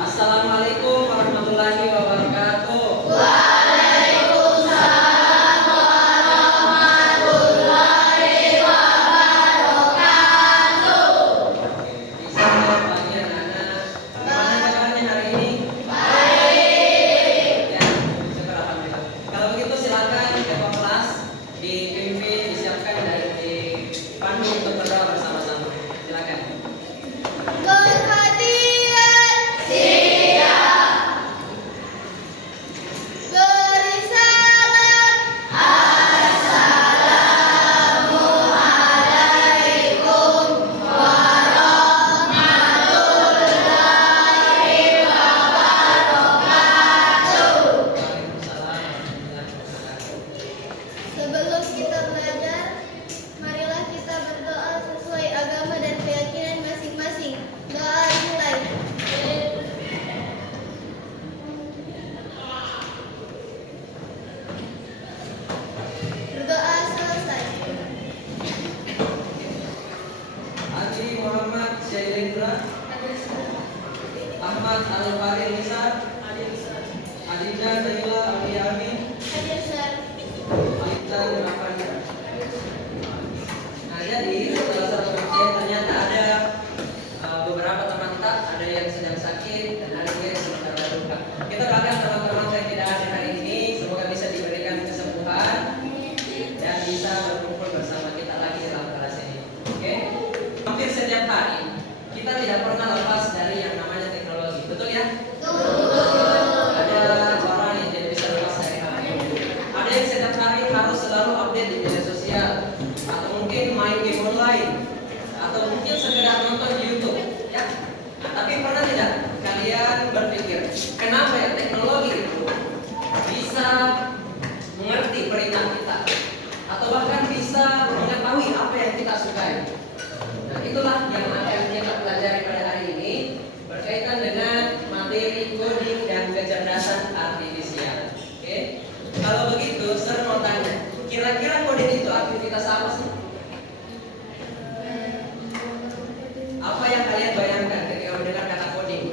Assalamualaikum warahmatullahi wabarakatuh. Waalaikumsalam warahmatullahi wabarakatuh. Selamat pagi anak-anak. Gimana kabarnya hari ini? Baik. Ya, syukur alhamdulillah. Kalau begitu silakan ketua kelas dipimpin, disiapkan dan dipandu untuk berdoa bersama-sama. Silakan. Perhatian, siap. Beri salam. Assalamualaikum warahmatullahi wabarakatuh. Waalaikumsalam warahmatullahi wabarakatuh. Sebelum kita belajar, marilah kita berdoa sesuai agama dan keyakinan masing-masing. Doa dimulai. Berdoa selesai. Haji Muhammad Syailendra, Ahmad Al-Fari Nisar, Adija Zaila Abi Hadir, Sir. Alita Nurafanya. Nah, jadi setelah satu ujian ternyata ada beberapa teman tak, ada yang sedang sakit dan ada juga yang sedang berduka. Kita doakan teman-teman yang tidak hadir hari ini, semoga bisa diberikan kesembuhan dan bisa berkumpul bersama kita lagi dalam kelas ini. Oke? Hampir setiap hari kita tidak pernah lepas dari yang namanya teknologi, betul ya? Ada orang yang tidak bisa lepas dari hal ini. Ada yang setiap hari harus selalu update di media sosial, atau mungkin main game online, atau mungkin sekedar nonton di YouTube, ya. Nah, tapi pernah tidak kalian berpikir kenapa ya teknologi itu bisa mengerti perintah kita, atau bahkan bisa mengetahui apa yang kita sukai? Nah, itulah yang akan kita pelajari pada hari ini berkaitan dengan materi coding dan kecerdasan artifisial. Oke? Kalau begitu, saya mau tanya, kira-kira coding itu aktivitas apa sih? Apa yang kalian bayangkan ketika mendengar kata coding?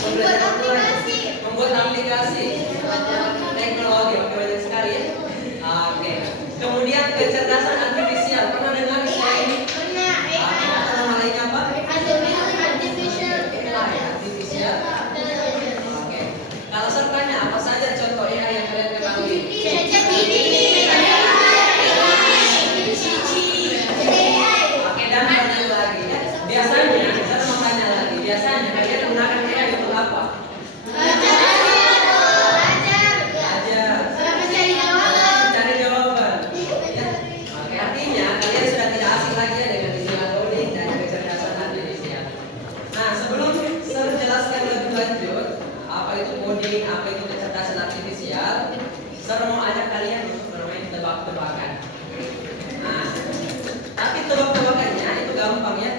Membuat aplikasi. Membuat aplikasi. Teknologi, oke, banyak sekali ya. Oke. Kemudian kecerdasan artifisial, pernah dengar istilah ini? Pernah Apa namanya apa? artificial Artifisial. Oke. Kalau saya tanya apa saja contoh AI yang kalian ketahui? Oke, dan banyak lagi ya. Biasanya, saya mau tanya lagi. Biasanya kalian menggunakan AI untuk apa? Belajar. Cari jawaban. Ya. Oke, artinya kalian sudah tidak asing lagi ya dengan istilah coding dan kecerdasan artifisial. Nah, sebelum saya jelaskan lebih lanjut apa itu coding, apa itu kecerdasan artifisial, saya mau ajak kalian untuk bermain tebak-tebakan. Nah, tapi tebak-tebakannya itu gampang ya.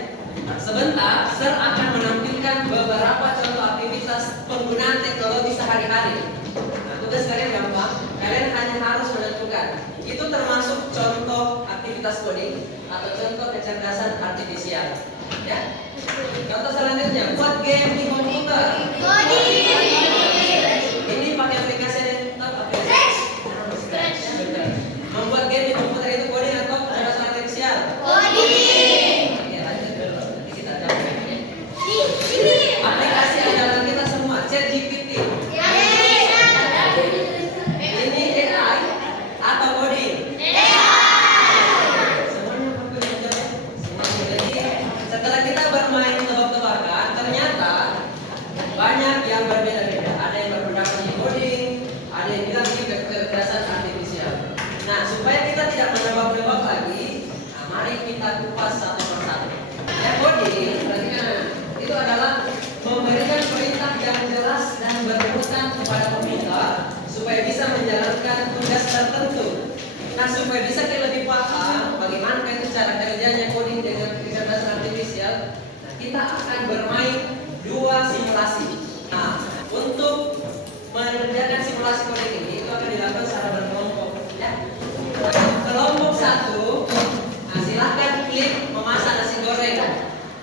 Sebentar, saya akan menampilkan beberapa contoh aktivitas penggunaan teknologi sehari-hari. Nah, tugas kalian gampang. Kalian hanya harus menentukan itu termasuk contoh aktivitas coding atau contoh kecerdasan artifisial. Ya. Contoh selanjutnya, buat game di komputer. Ini pakai aplikasi yang Scratch. betul. Membuat game di komputer itu coding atau kecerdasan artifisial? Oke, lanjut dulu. Nanti kita jawab ya. Aplikasi andalan kita semua, ChatGPT. Ini AI atau coding? Semuanya pakai menjawab. Jadi setelah kita bermain tebak-tebakan, ternyata banyak yang berbeda-beda. Ada yang berpendapat ini coding, ada yang bilang ini kecerdasan artifisial. Nah, supaya kita tidak menebak-nebak lagi, nah, mari kita kupas satu persatu. Ya, coding berarti kan itu adalah memberikan perintah yang jelas dan berurutan kepada komputer supaya bisa menjalankan tugas tertentu. Nah, supaya bisa kita lebih paham bagaimana itu cara kerjanya coding dengan kecerdasan artifisial, nah, kita akan bermain dua simulasi. Nah, untuk mengerjakan simulasi coding ini itu akan dilakukan secara berkelompok ya. Kelompok satu, nah, silahkan klik memasang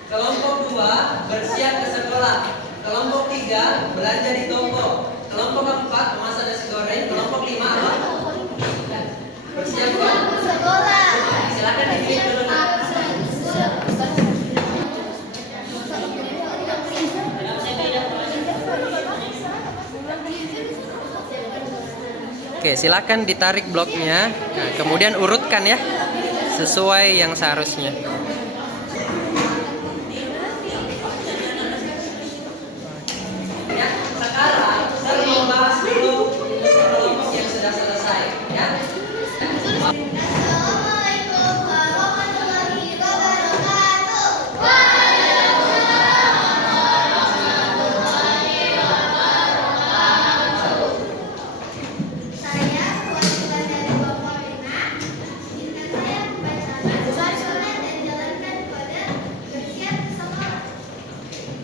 Kelompok 2 bersiap ke sekolah. Kelompok 3 belanja di toko. Kelompok 4 memasak nasi goreng. Kelompok 5 apa? Bersiap ke sekolah. Silakan dipilih dulu. Oke, silakan ditarik bloknya. Nah, kemudian urutkan ya sesuai yang seharusnya. Ya, sekarang saya mau bahas dulu kelompok yang sudah selesai ya. Assalamualaikum warahmatullahi wabarakatuh. Saya perwakilan dari kelompok 5. Izinkan saya membacakan surat dan jalankan kode bersiap sekolah.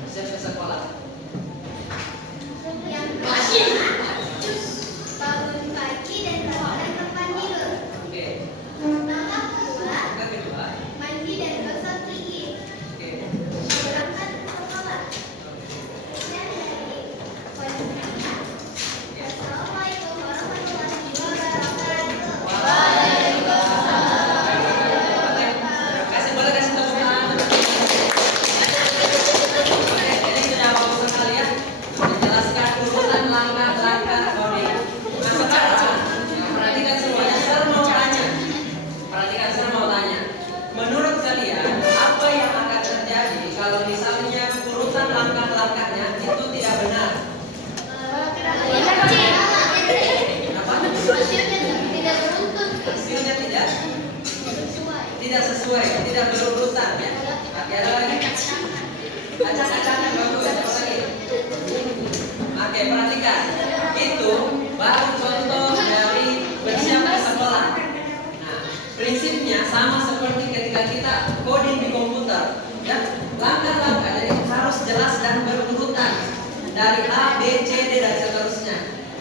Siap ke sekolah. Yang pertama, bangun pagi dan lakukan tempat tidur. Oke. Nomor 2, Yang kedua. mandi dan gosok gigi. Oke. Berangkat ke sekolah. Sekian dari poin pertama. Assalamualaikum warahmatullahi wabarakatuh. Boleh kasih tepuk tangan. Oke, ini sudah bagus sekali ya. Menjelaskan urutan langkah-langkah coding. Nah sekarang, perhatikan semuanya. Saya mau tanya. Perhatikan, saya mau tanya. Menurut kalian, apa yang akan terjadi kalau misalnya urutan langkah-langkahnya itu tidak benar? Apa? Tidak beruntun. Hasilnya tidak sesuai, tidak berurutan ya. Oke, ada lagi? Acak-acakan bagus, apa lagi? Oke, perhatikan. Itu baru contoh dari bersiap ke sekolah. Nah, prinsipnya sama seperti ketika kita coding di komputer. Ya, langkah-langkah jadi harus jelas dan berurutan dari A, B, C, D dan seterusnya.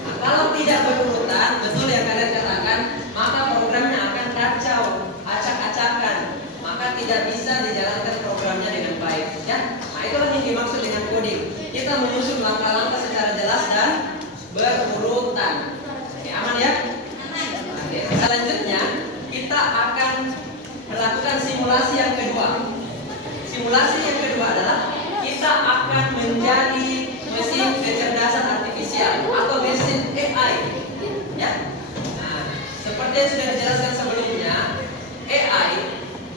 Nah, kalau tidak berurutan, betul yang kalian katakan, maka programnya akan kacau, acak-acakan, maka tidak bisa dijalankan programnya dengan baik. Ya, nah itulah yang dimaksud dengan coding. Kita menyusun langkah-langkah secara jelas dan berurutan. Oke, aman ya? Oke, selanjutnya kita akan melakukan simulasi yang kedua. Simulasi yang kedua adalah kita akan menjadi mesin kecerdasan artifisial atau mesin AI. Ya. Nah, seperti yang sudah dijelaskan sebelumnya, AI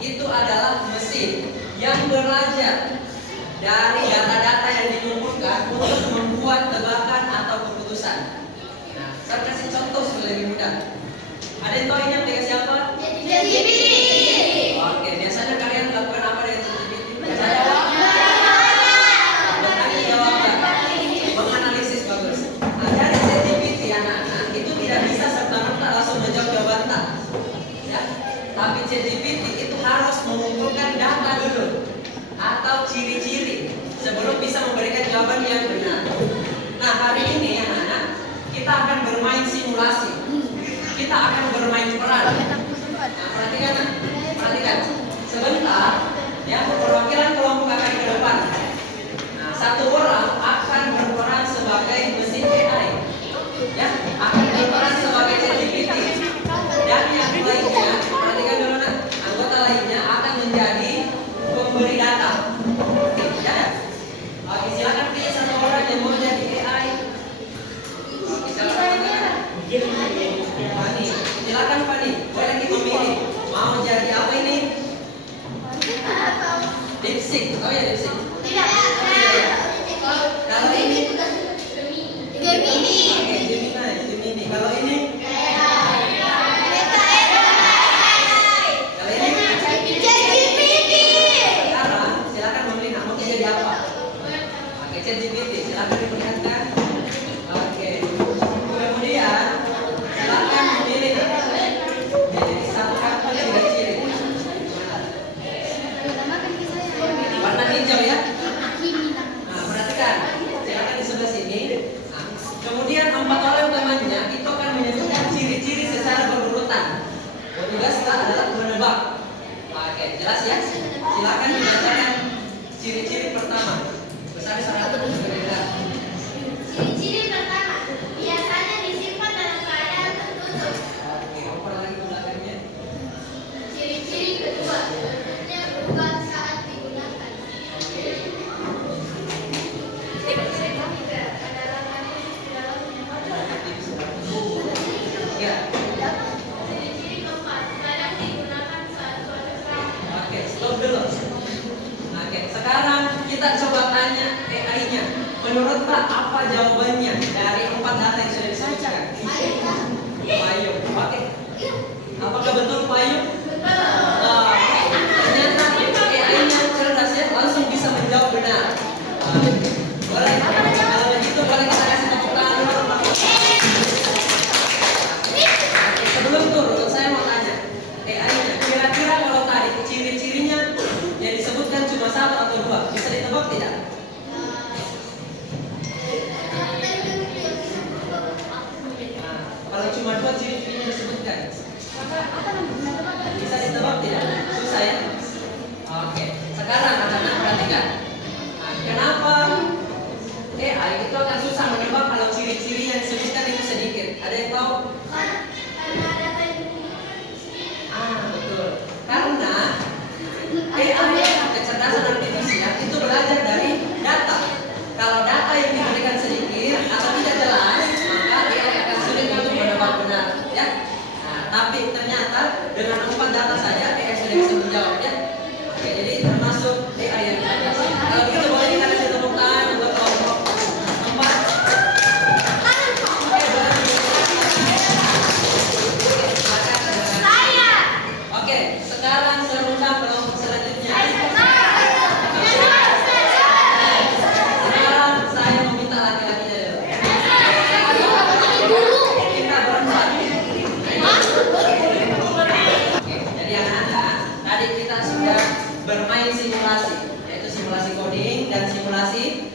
itu adalah mesin yang belajar dari data-data yang dikumpulkan untuk membuat tebakan atau keputusan. Nah, saya kasih contoh supaya lebih mudah. Ada yang tahu ini aplikasi apa? ChatGPT. Oke, biasanya kalian lakukan apa dengan ChatGPT? Biasanya bertanya jawab, menganalisis bagus. Nah, dari ChatGPT anak-anak itu tidak bisa serta-merta langsung menjawab jawaban tak. Ya, tapi ChatGPT itu harus mengumpulkan data dulu atau ciri-ciri sebelum bisa memberikan jawaban yang benar. Nah, hari ini anak-anak kita akan bermain simulasi. Kita akan bermain peran. Nah, perhatikan. Sebentar, ya perwakilan kelompok akan ke depan. Nah, satu orang akan berperan sebagai mesin AI, ya akan berperan sebagai ChatGPT. Dan yang lainnya, perhatikan dulu nak, anggota lainnya akan menjadi pemberi data. Ya, oke silakan pilih satu orang yang mau jadi AI. Oke, silakan. Fani, silakan Fani, boleh kita pilih mau jadi apa ini? Lipstick, oh ya lipstick. Tidak. Kalau ini, Gemini. oke Gemini. Kalau ini, Meta AI. kalau ini. ChatGPT. Sekarang silakan memilih mau jadi apa? Oke ChatGPT, silakan diperlihatkan. Oke. Kemudian silakan memilih. Jadi satu kartu ciri-ciri. Warna hijau ya. Nah, perhatikan. Silakan di sebelah sini. Nah, kemudian 4 orang temannya itu akan menyebutkan ciri-ciri secara berurutan. Tugas kita adalah menebak. Oke, jelas ya. Silakan dibacakan Ciri-ciri pertama. Besar syarat berbeda. Ciri-ciri pertama, biasanya disimpan dalam keadaan tertutup. Oke, apa lagi belakangnya? Ciri-ciri kedua, bentuknya berubah saat digunakan. Ciri-ciri ketiga, ada laman khusus di dalamnya. Ya. Ciri-ciri keempat, kadang digunakan saat cuaca cerah. Oke, stop dulu. Oke, sekarang kita coba tanya AI-nya. Menurut Pak, apa jawabannya dari 4 data yang sudah disebutkan? Payung. Oke. Apakah betul payung? Nah, ternyata AI-nya cerdas ya, langsung bisa menjawab benar. Boleh, kalau begitu boleh kita kasih tepuk tangan dulu. Sebelum turun, saya mau tanya AI-nya, kira-kira kalau tadi ciri-cirinya yang disebutkan cuma 1 atau 2, bisa ditebak tidak? Nah, kalau cuma 2 ciri-cirinya disebutkan, bisa ditebak tidak? Susah ya? Oke, sekarang anak-anak perhatikan. Nah, kenapa AI itu akan susah menebak kalau ciri-ciri yang disebutkan itu sedikit? Ada yang tahu? Betul. Karena AI kecerdasan artifisial itu belajar dari data. Kalau data yang diberikan sedikit atau tidak jelas, maka AI akan sulit untuk menebak benar, ya. Nah, tapi ternyata dengan 4 data saja AI sudah bisa menjawab, ya. Oke, jadi termasuk AI yang cerdas. Kalau begitu boleh kita kasih tepuk tangan untuk kelompok 4. Oke, boleh. Oke, sekarang saya undang kelompok selanjutnya. Sekarang saya meminta laki-lakinya dulu. Kita berempat. Oke, jadi anak-anak, tadi kita sudah bermain simulasi, yaitu simulasi coding dan simulasi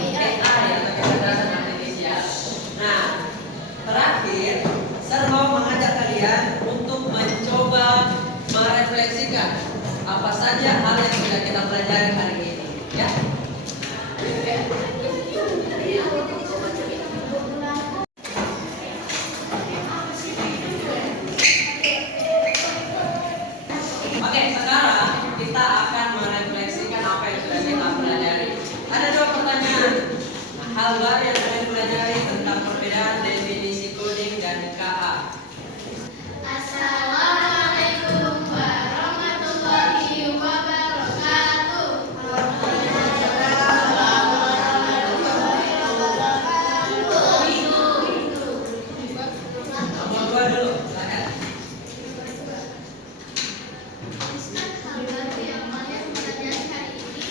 AI atau kecerdasan artifisial. Nah, terakhir saya mau mengajak kalian untuk mencoba merefleksikan apa saja hal yang sudah kita pelajari hari ini, ya. Oke, sekarang kita akan merefleksikan apa yang sudah kita pelajari. Ada 2 pertanyaan. Nah, hal baru yang sudah dipelajari tentang perbedaan definisi coding dan KA. Assalamualaikum warahmatullahi wabarakatuh. Nomor 2 dulu, silakan. Hal baru yang kalian pelajari hari ini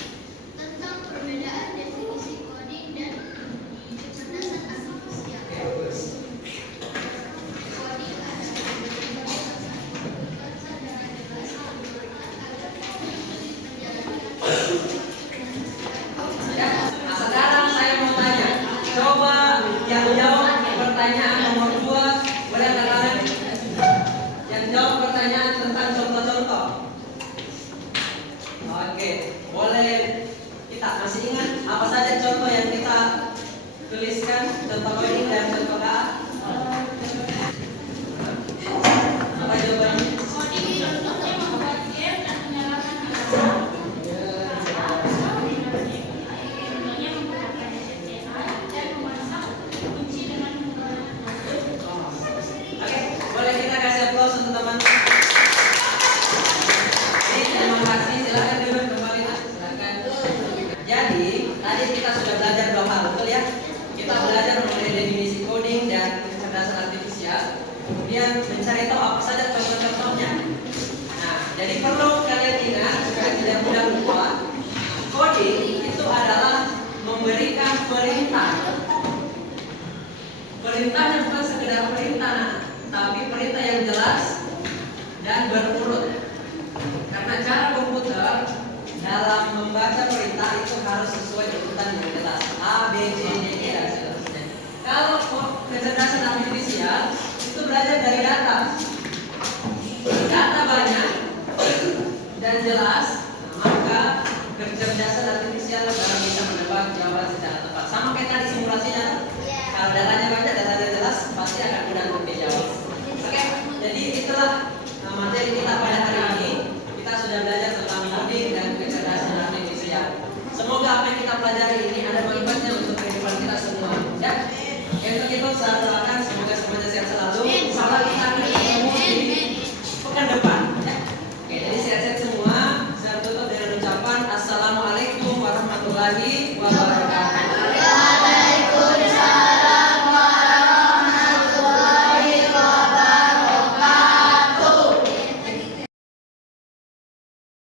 tentang perbedaan definisi coding dan kecerdasan artifisial. Coding adalah bahasa secara jelas digunakan agar sulit menjalankan. Ya. Nah, sekarang saya mau tanya, coba yang jawab pertanyaan nomor 2, boleh angkat tangan? Yang jawab pertanyaan tentang contoh-contoh. Oke, boleh kita masih ingat apa saja contoh yang kita tuliskan, contoh coding dan contoh KA? Apa jawabannya? Coding contohnya membuat game dan menyalakan mesin. Contohnya menggunakan HTML dan memasak kunci dengan menggunakan. Oke, boleh kita kasih aplaus untuk teman-teman. Terima kasih, silakan duduk kembali, Nak. Silakan. Jadi, tadi kita sudah belajar 2 hal, betul ya? Kita belajar mengenai definisi coding dan kecerdasan artifisial. Kemudian mencari tahu apa saja contoh-contohnya. Nah, jadi perlu kalian ingat supaya tidak mudah lupa. Coding itu adalah memberikan perintah. Perintahnya bukan sekedar perintah, tapi perintah yang jelas dan berurut. Karena cara komputer dalam membaca perintah itu harus sesuai urutan yang jelas, A, B, C, D, E dan seterusnya. Kalau kecerdasan artifisial itu belajar dari data. Data banyak dan jelas, maka kecerdasan itu kita saya doakan semoga semuanya sehat selalu. Insya kita akan ketemu di pekan depan. Ya. Oke, jadi sehat-sehat semua. Saya tutup dengan ucapan Assalamualaikum warahmatullahi wabarakatuh.